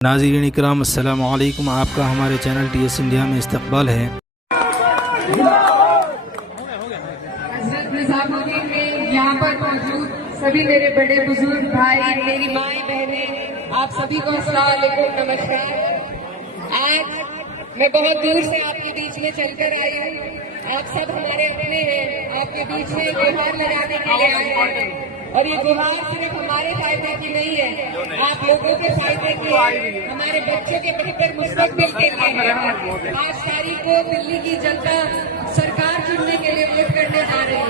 नाज़रीन इकराम अस्सलामु अलैकुम। आपका हमारे चैनल TS इंडिया में इस्तकबाल है। यहाँ पर मौजूद सभी मेरे बड़े बुजुर्ग भाई, मेरी माई बहनें, आप सभी को अस्सलाम वालेकुम, नमस्कार। आज मैं बहुत दूर से आपके बीच में चलकर आई हूँ। आप सब हमारे अपने हैं, आपके बीच में त्योहार मनाने के लिए आए हैं और ये त्योहार सिर्फ हमारे फायदे की नहीं है, आप लोगों के फायदे की है, हमारे बच्चों के बेहतर मुस्तकबिल के लिए है। 5 तारीख को दिल्ली की जनता सरकार चुनने के लिए वोट करने जा रही है।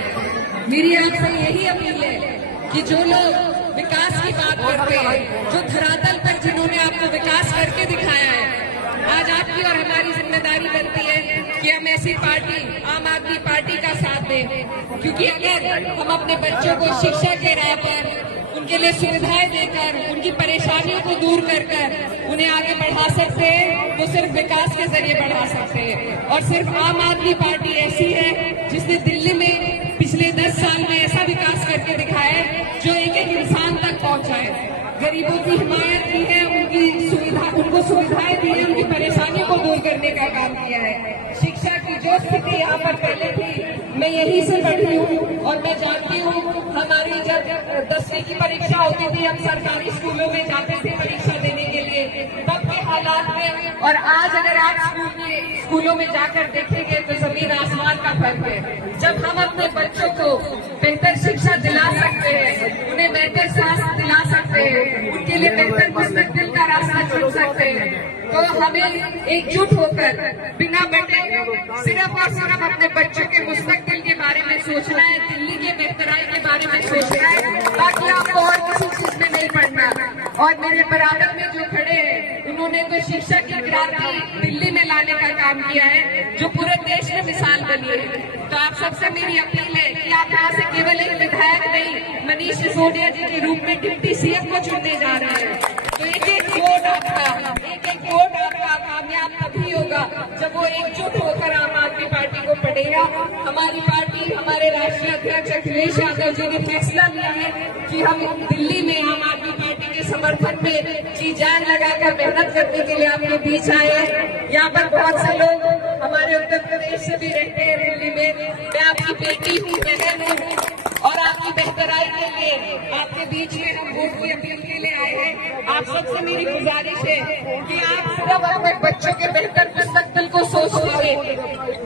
मेरी आपसे यही अपील है कि जो लोग विकास की बात करते हैं, जो धरातल पर जिन्होंने आपको विकास करके दिखाया है, आज आपकी और हमारी जिम्मेदारी बनती है कि हम ऐसी पार्टी, आम आदमी पार्टी का साथ दें, क्योंकि अगर हम अपने बच्चों को शिक्षा के राह पर उनके लिए सुविधाएं देकर, उनकी परेशानियों को दूर कर उन्हें आगे बढ़ा सकते हैं, तो सिर्फ विकास के जरिए बढ़ा सकते हैं। और सिर्फ आम आदमी पार्टी ऐसी है जिसने दिल्ली में पिछले 10 साल में ऐसा विकास करके दिखाया है जो एक एक इंसान तक पहुंचा है, गरीबों की हिमायत की है, उनको सुविधाएं दी है, उनकी परेशानियों को दूर करने का काम किया है। शिक्षा की जो स्थिति यहाँ पर पहले थी, मैं यहीं से पढ़ी हूँ और मैं जानती हूँ, हमारी जब 10वीं की परीक्षा होती थी, हम सरकारी स्कूलों में जाते थे परीक्षा देने के लिए, तब के हालात में और आज अगर आप स्कूलों में जाकर देखेंगे तो जमीन आसमान का फर्क है। जब हम अपने बच्चों को बेहतर शिक्षा दिला सकते हैं, उन्हें बेहतर स्वास्थ्य दिला सकते हैं, उनके लिए बेहतर मुस्तकबिल का रास्ता चुन सकते हैं, तो हमें एकजुट होकर बिना बटे सिर्फ और सिर्फ अपने बच्चों के मुस्तकबिल के बारे में सोचना है, दिल्ली के बेहतराई के बारे में सोचना है, ताकि आपको और किसी चीज में नहीं पड़ना। और मेरे बराबर में जो खड़े हैं, उन्होंने तो शिक्षा की क्रांति दिल्ली में लाने का काम किया है, जो पूरे देश में मिसाल बनी है। तो आप सबसे मेरी अपील है कि आप यहाँ से केवल एक विधायक नहीं, मनीष सिसोदिया जी के रूप में डिप्टी CM को चुनने जा रहे हैं। तो एक एक वोट आपका कामयाब तभी होगा जब वो एकजुट होकर आम आदमी पार्टी को पढ़ेगा। हमारी पार्टी, हमारे राष्ट्रीय अध्यक्ष अखिलेश यादव जी ने फैसला लिया है कि हम दिल्ली में आम आदमी पार्टी के समर्थन में जी जान लगाकर मेहनत करने के लिए आपके बीच आए हैं। यहाँ पर बहुत से लोग हमारे उत्तर प्रदेश से भी रहते हैं दिल्ली में। मैं आपकी बेटी हूँ, बहन हूँ और आपकी बेहतराई के लिए आपके बीच में हम वोट की अपील के लिए आए हैं। आप सबसे मेरी गुजारिश है कि आप सिर्फ अपने बच्चों के बेहतर मुस्तकबिल को सोचेंगे।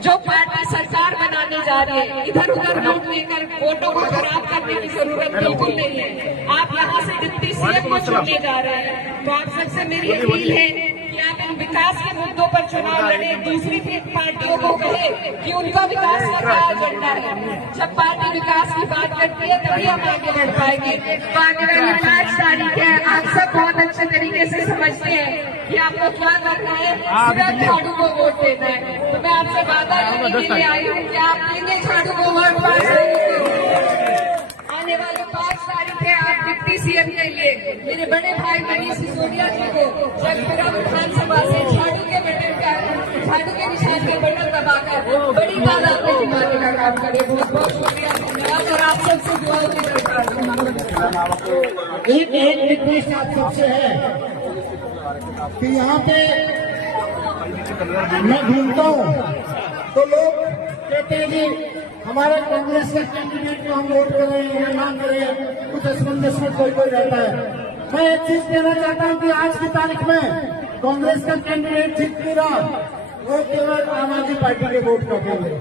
जो पार्टी सरकार बनाने जा रही है, इधर उधर वोट लेकर वोटों को खराब करने की जरूरत बिल्कुल नहीं है। आप यहाँ से डिप्टी CM को चुनने जा रहे हैं, तो आप सबसे मेरी अपील है कि आप इन विकास के मुद्दों पर चुनाव लड़े। दूसरी पार्टियों को कहे कि उनका विकास का क्या एजेंडा है। जब पार्टी विकास की बात करती है तभी हम आगे बढ़ पाएंगे। तो आने वाली 5 तारीख है, आप सब बहुत अच्छे तरीके से समझते हैं कि आपको क्या करना है, सिर्फ झाड़ू को वोट देना है। तो मैं आपसे वादा करने के लिए आई हूँ कि आप देंगे झाड़ू को वोट। आने वाले 5 तारीख है, आप डिप्टी CM के लिए मेरे बड़े भाई मनीष सिसोदिया जी को जलपुरा विधानसभा से झाड़ू के निशान के बटन दबाकर बड़ी तादाद में जिताने का काम करें। बहुत बहुत शुक्रिया, धन्यवाद और आप सबसे दुआओं की दरकार। एक रिक्वेस्ट आप सबसे है कि यहाँ पे मैं घूमता हूँ तो लोग कहते हैं कि हमारे कांग्रेस के कैंडिडेट को हम वोट कर रहे हैं, ना करें, कुछ असमंजस में कोई रहता है। मैं एक चीज कहना चाहता हूँ कि आज की तारीख में कांग्रेस का कैंडिडेट जीत नहीं रहा, वो केवल आम आदमी पार्टी के वोट करेंगे।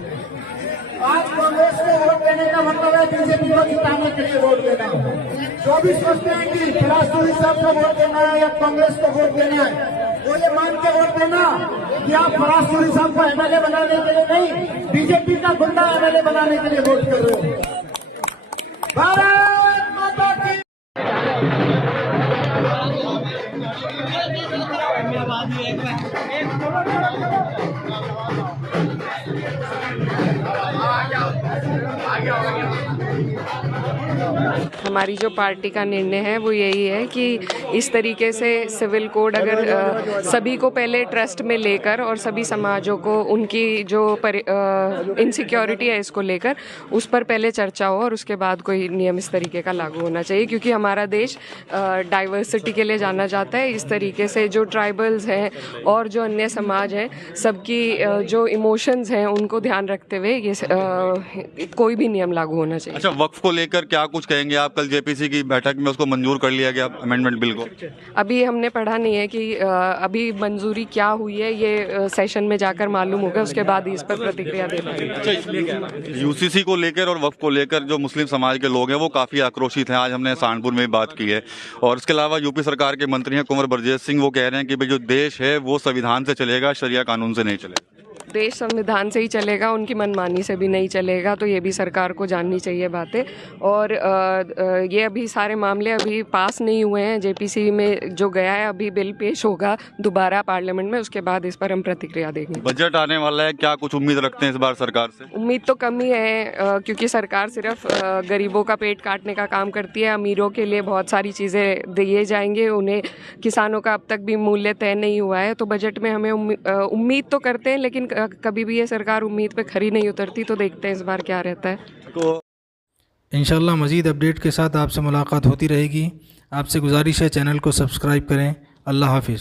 आज कांग्रेस को वोट देने का मतलब है बीजेपी को जिताने के लिए वोट देना। जो भी सोचते हैं कि फरासुरी साहब को वोट देना है या कांग्रेस को वोट देना है, वो ये मान के वोट देना कि आप फरासुरी साहब को MLA बनाने के लिए नहीं, बीजेपी का गुंडा MLA बनाने के लिए वोट कर रहे हो। भारत माता की। आ गया हमारी जो पार्टी का निर्णय है वो यही है कि इस तरीके से सिविल कोड अगर सभी को पहले ट्रस्ट में लेकर और सभी समाजों को उनकी जो इनसिक्योरिटी है इसको लेकर उस पर पहले चर्चा हो और उसके बाद कोई नियम इस तरीके का लागू होना चाहिए, क्योंकि हमारा देश डाइवर्सिटी के लिए जाना जाता है। इस तरीके से जो ट्राइबल्स हैं और जो अन्य समाज हैं सबकी जो इमोशंस हैं उनको ध्यान रखते हुए ये कोई भी नियम लागू होना चाहिए। अच्छा, वक्फ को लेकर क्या कुछ कहेंगे आप? कल जेपीसी की बैठक में उसको मंजूर कर लिया गया अमेंडमेंट बिल को। अभी हमने पढ़ा नहीं है कि अभी मंजूरी क्या हुई है, ये सेशन में जाकर मालूम होगा, उसके बाद इस पर प्रतिक्रिया दे पाएंगे। यूसीसी को लेकर और वक्फ को लेकर जो मुस्लिम समाज के लोग हैं वो काफी आक्रोशित हैं। आज हमने सहारनपुर में बात की है और इसके अलावा यूपी सरकार के मंत्री हैं कुंवर ब्रजेश सिंह, वो कह रहे हैं कि भाई जो देश है वो संविधान से चलेगा, शरिया कानून से नहीं चलेगा। देश संविधान से ही चलेगा, उनकी मनमानी से भी नहीं चलेगा, तो ये भी सरकार को जाननी चाहिए बातें। और ये अभी सारे मामले अभी पास नहीं हुए हैं, जेपीसी में जो गया है, अभी बिल पेश होगा दोबारा पार्लियामेंट में, उसके बाद इस पर हम प्रतिक्रिया देंगे। बजट आने वाला है, क्या कुछ उम्मीद रखते हैं इस बार सरकार से? उम्मीद तो कम ही है, क्योंकि सरकार सिर्फ गरीबों का पेट काटने का काम करती है। अमीरों के लिए बहुत सारी चीज़ें दिए जाएंगे, उन्हें किसानों का अब तक भी मूल्य तय नहीं हुआ है। तो बजट में हमें उम्मीद तो करते हैं, लेकिन कभी भी ये सरकार उम्मीद पे खरी नहीं उतरती, तो देखते हैं इस बार क्या रहता है। तो इंशाल्लाह मज़ीद अपडेट के साथ आपसे मुलाकात होती रहेगी। आपसे गुजारिश है चैनल को सब्सक्राइब करें। अल्लाह हाफिज़।